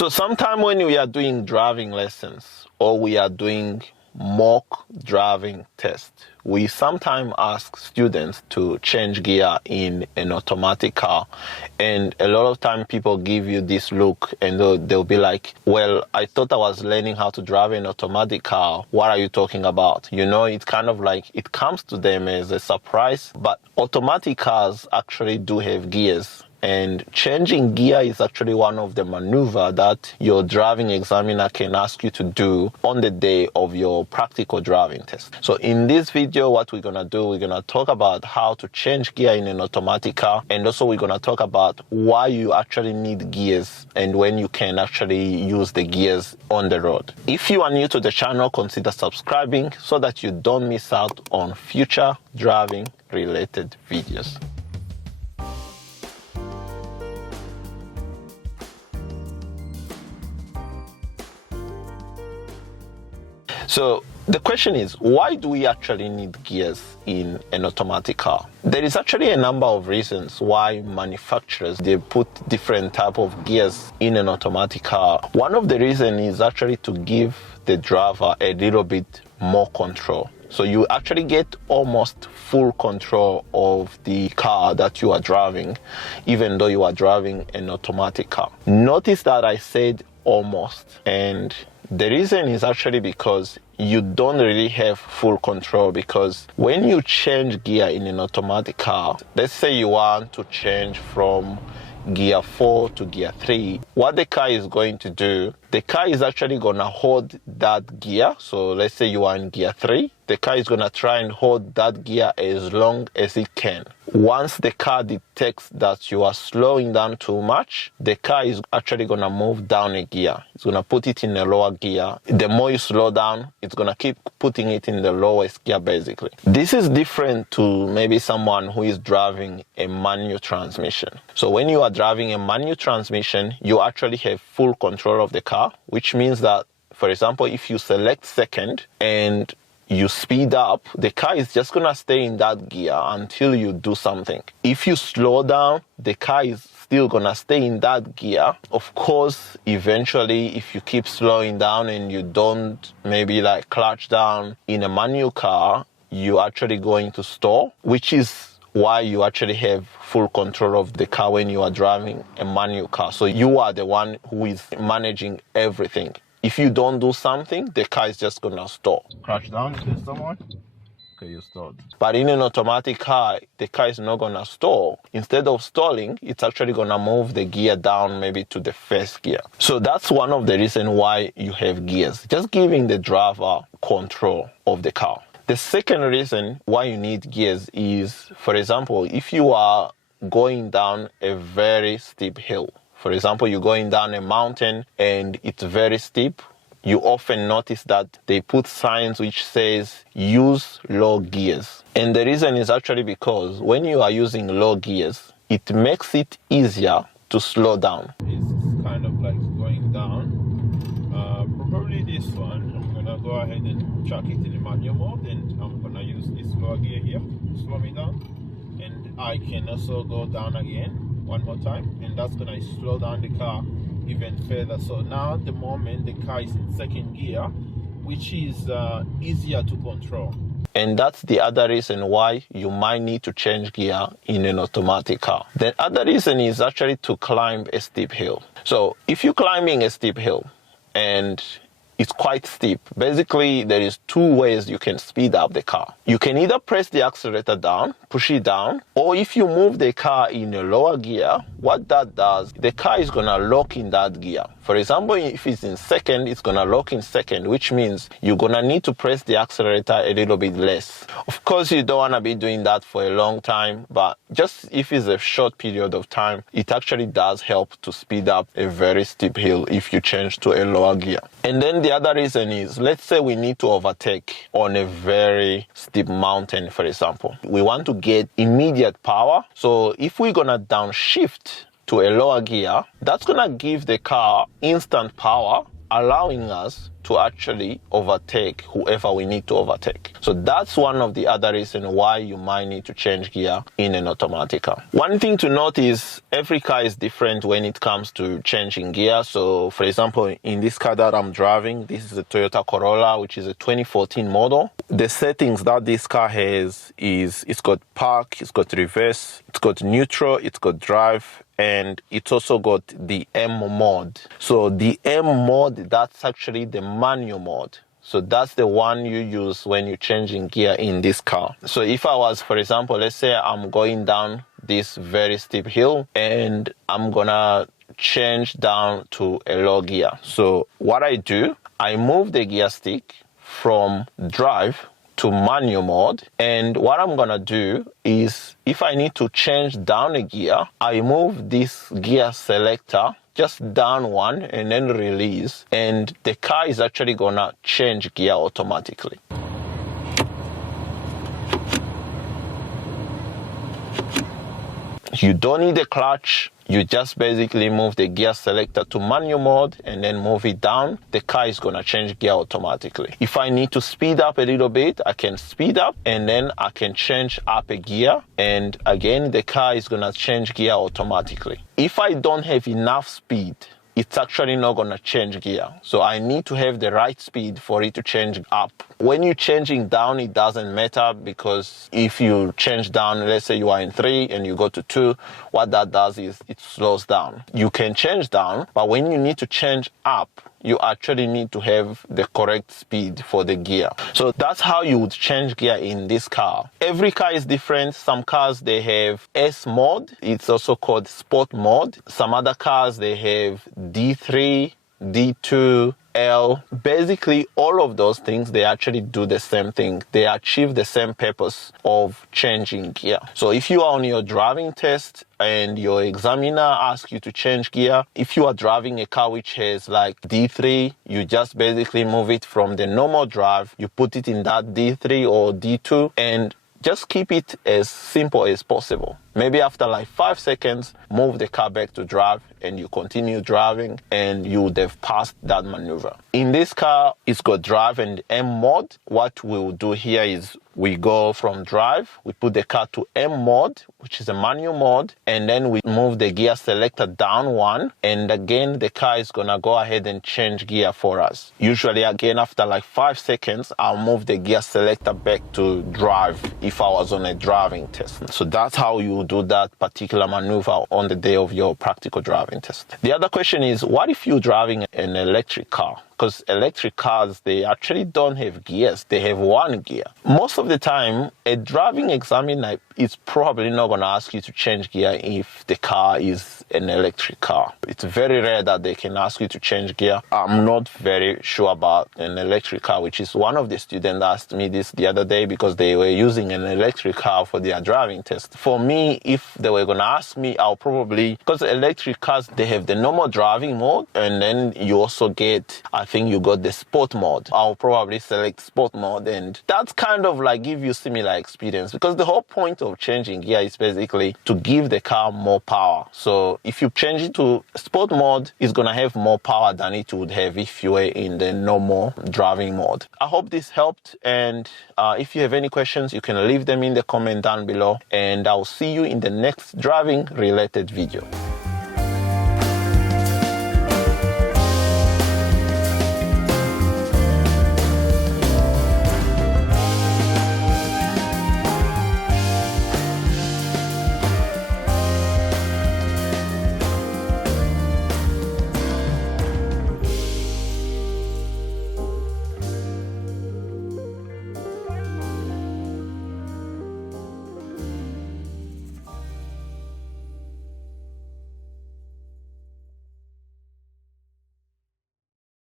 So sometime when we are doing driving lessons or we are doing mock driving test, we sometimes ask students to change gear in an automatic car, and a lot of time people give you this look and they'll be like, well, I thought I was learning how to drive an automatic car. What are you talking about? You know, it's kind of like it comes to them as a surprise, but automatic cars actually do have gears. And changing gear is actually one of the maneuver that your driving examiner can ask you to do on the day of your practical driving test. So in this video, what we're going to do, we're going to talk about how to change gear in an automatic car. And also we're going to talk about why you actually need gears and when you can actually use the gears on the road. If you are new to the channel, consider subscribing so that you don't miss out on future driving related videos. So the question is, why do we actually need gears in an automatic car? There is actually a number of reasons why manufacturers, they put different type of gears in an automatic car. One of the reasons is actually to give the driver a little bit more control. So you actually get almost full control of the car that you are driving, even though you are driving an automatic car. Notice that I said almost, and the reason is actually because you don't really have full control, because when you change gear in an automatic car, let's say you want to change from gear 4 to gear 3, what the car is going to do, the car is actually going to hold that gear. So let's say you are in gear 3, the car is going to try and hold that gear as long as it can. Once the car detects that you are slowing down too much, the car is actually going to move down a gear. It's going to put it in a lower gear. The more you slow down, it's going to keep putting it in the lowest gear, basically. This is different to maybe someone who is driving a manual transmission. So when you are driving a manual transmission, you actually have full control of the car, which means that, for example, if you select second and you speed up, the car is just going to stay in that gear until you do something. If you slow down, the car is still going to stay in that gear. Of course, eventually, if you keep slowing down and you don't maybe like clutch down in a manual car, you're actually going to stall, which is why you actually have full control of the car when you are driving a manual car. So you are the one who is managing everything. If you don't do something, the car is just going to stall. Crash down, you can someone? Okay, you stalled. But in an automatic car, the car is not going to stall. Instead of stalling, it's actually going to move the gear down maybe to the first gear. So that's one of the reasons why you have gears, just giving the driver control of the car. The second reason why you need gears is, for example, if you are going down a very steep hill. For example, you're going down a mountain and it's very steep. You often notice that they put signs which says use low gears. And the reason is actually because when you are using low gears, it makes it easier to slow down. It's kind of like going down. Probably this one, I'm going to go ahead and chuck it in the manual mode, and I'm going to use this low gear here to slow me down. And I can also go down again one more time, and that's gonna slow down the car even further. So now at the moment the car is in second gear, which is easier to control. And that's the other reason why you might need to change gear in an automatic car. The other reason is actually to climb a steep hill. So if you're climbing a steep hill and it's quite steep, basically there is two ways you can speed up the car. You can either press the accelerator down, push it down, or if you move the car in a lower gear, what that does, the car is going to lock in that gear. For example, if it's in second, it's going to lock in second, which means you're going to need to press the accelerator a little bit less. Of course, you don't want to be doing that for a long time, but just if it's a short period of time, it actually does help to speed up a very steep hill if you change to a lower gear. And then the other reason is, let's say we need to overtake on a very steep mountain, for example. We want to get immediate power. So if we're going to downshift to a lower gear, that's going to give the car instant power allowing us to actually overtake whoever we need to overtake. So that's one of the other reasons why you might need to change gear in an automatic car. One thing to note is every car is different when it comes to changing gear. So for example, in this car that I'm driving, this is a Toyota Corolla, which is a 2014 model. The settings that this car has is it's got park, it's got reverse, it's got neutral, it's got drive, and it's also got the M mode. So the M mode, that's actually the manual mode. So that's the one you use when you're changing gear in this car. So if I was, for example, let's say I'm going down this very steep hill and I'm gonna change down to a low gear. So what I do, I move the gear stick from drive to manual mode, and what I'm gonna do is if I need to change down a gear, I move this gear selector just down one and then release, and the car is actually gonna change gear automatically. You don't need a clutch. You just basically move the gear selector to manual mode and then move it down. The car is going to change gear automatically. If I need to speed up a little bit, I can speed up and then I can change up a gear. And again, the car is going to change gear automatically. If I don't have enough speed, it's actually not going to change gear. So I need to have the right speed for it to change up. When you're changing down, it doesn't matter, because if you change down, let's say you are in 3 and you go to 2, what that does is it slows down. You can change down, but when you need to change up, you actually need to have the correct speed for the gear. So that's how you would change gear in this car. Every car is different. Some cars, they have S mode. It's also called sport mode. Some other cars, they have D3, D2, L. Basically, all of those things, they actually do the same thing. They achieve the same purpose of changing gear. So if you are on your driving test and your examiner asks you to change gear, if you are driving a car which has like D3, you just basically move it from the normal drive, you put it in that D3 or D2, and just keep it as simple as possible. Maybe after like 5 seconds, move the car back to drive and you continue driving, and you would have passed that maneuver. In this car, it's got drive and M mode. What we will do here is we go from drive, we put the car to M mode, which is a manual mode, and then we move the gear selector down one, and again, the car is gonna go ahead and change gear for us. Usually, again, after like 5 seconds, I'll move the gear selector back to drive if I was on a driving test. So that's how you do that particular maneuver on the day of your practical driving test. The other question is, what if you're driving an electric car? Because electric cars, they actually don't have gears. They have one gear. Most of the time, a driving examiner is probably not going to ask you to change gear if the car is an electric car. It's very rare that they can ask you to change gear. I'm not very sure about an electric car, which is one of the students asked me this the other day because they were using an electric car for their driving test. For me, if they were going to ask me, I'll probably, because electric cars, they have the normal driving mode, and then you also get, I think you got the sport mode. I'll probably select sport mode, and that's kind of like give you similar experience, because the whole point of changing gear is basically to give the car more power. So if you change it to sport mode, it's gonna have more power than it would have if you were in the normal driving mode. I hope this helped, and if you have any questions, you can leave them in the comment down below, and I'll see you in the next driving related video.